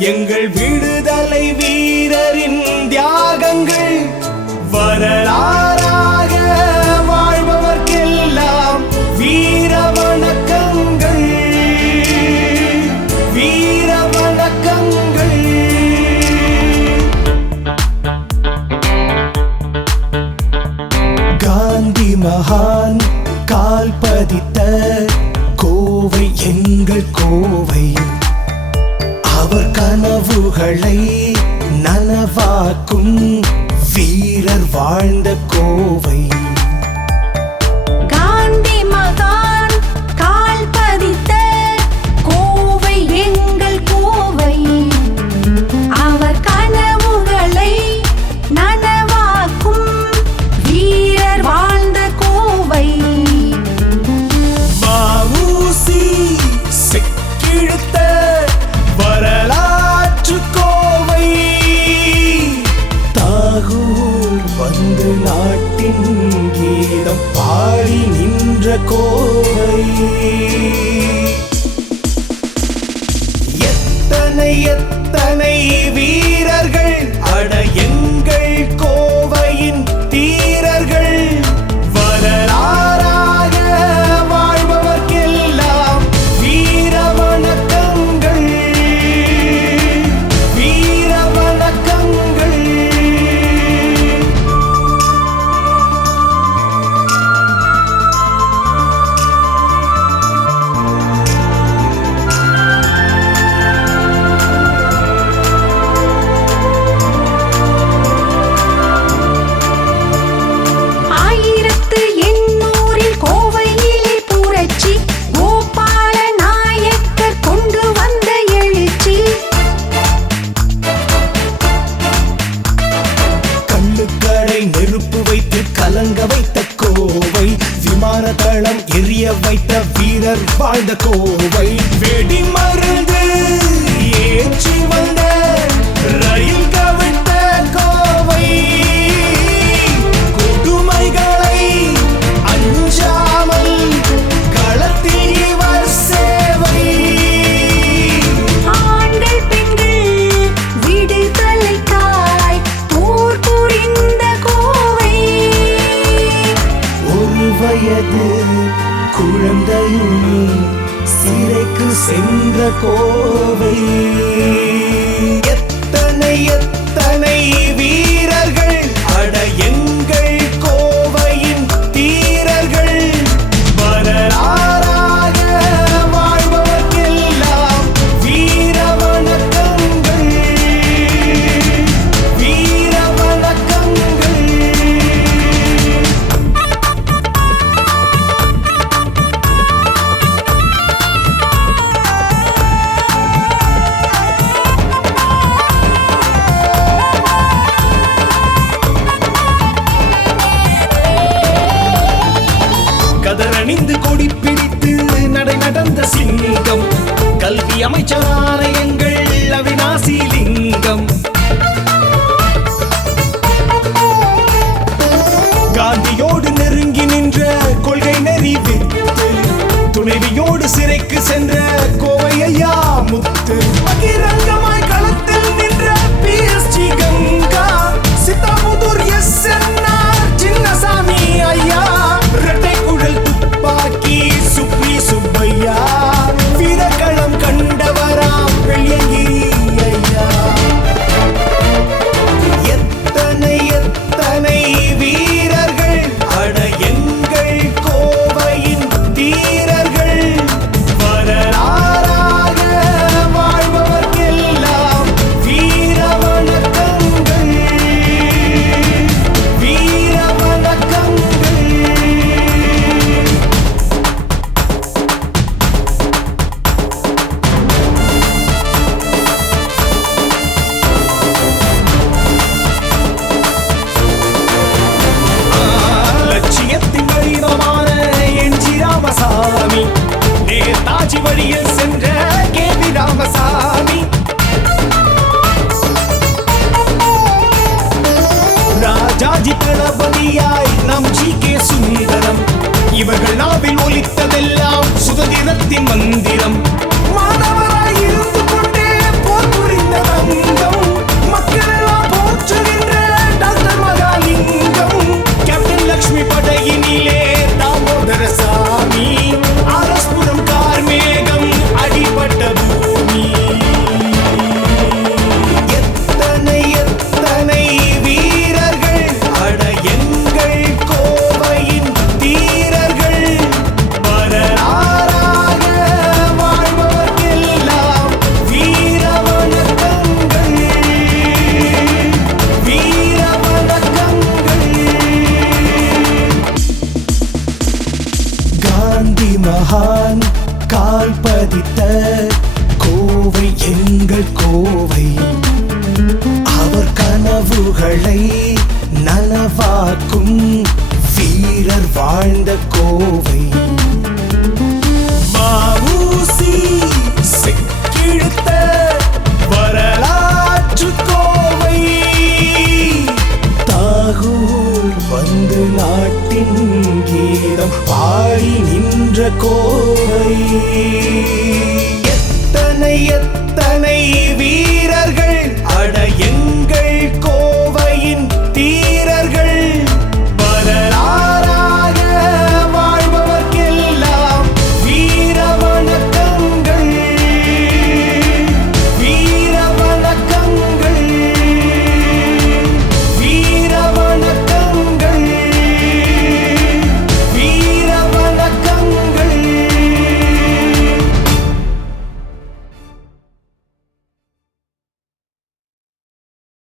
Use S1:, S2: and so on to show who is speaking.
S1: எங்கள் விடுதலை வீரரின் தியாகங்கள் வரலாறு அவர் கனவுகளை நனவாக்கும் வீரர் வாழ்ந்த கோவை.
S2: காந்தி மகான் கால் பதித்த
S1: தளம் எரிய வைத்த வீரர் வாழ்ந்த கோவை. வெடி மருந்து சென்ற கோவை. அமைச்சரா காஞ்சி வழியில் சென்ற கே வி ராமசாமி. ராஜாஜி தளபதியாய் நம் ஜி கே சுந்தரம். இவர்கள் நாவில் ஒலித்ததெல்லாம் சுதந்திரத்தின் மந்திரம். மகான் கால் பதித்த கோவை எங்கள் கோவை. அவர் கனவுகளை நனவாக்கும் வீரர் வாழ்ந்த கோவை. பாபூசி செக்கிழுத்த வரலாற்று கோவை. நாட்டின் சங்கீதம் பாடி நின்ற கோவை. எத்தனை எத்தனை வீ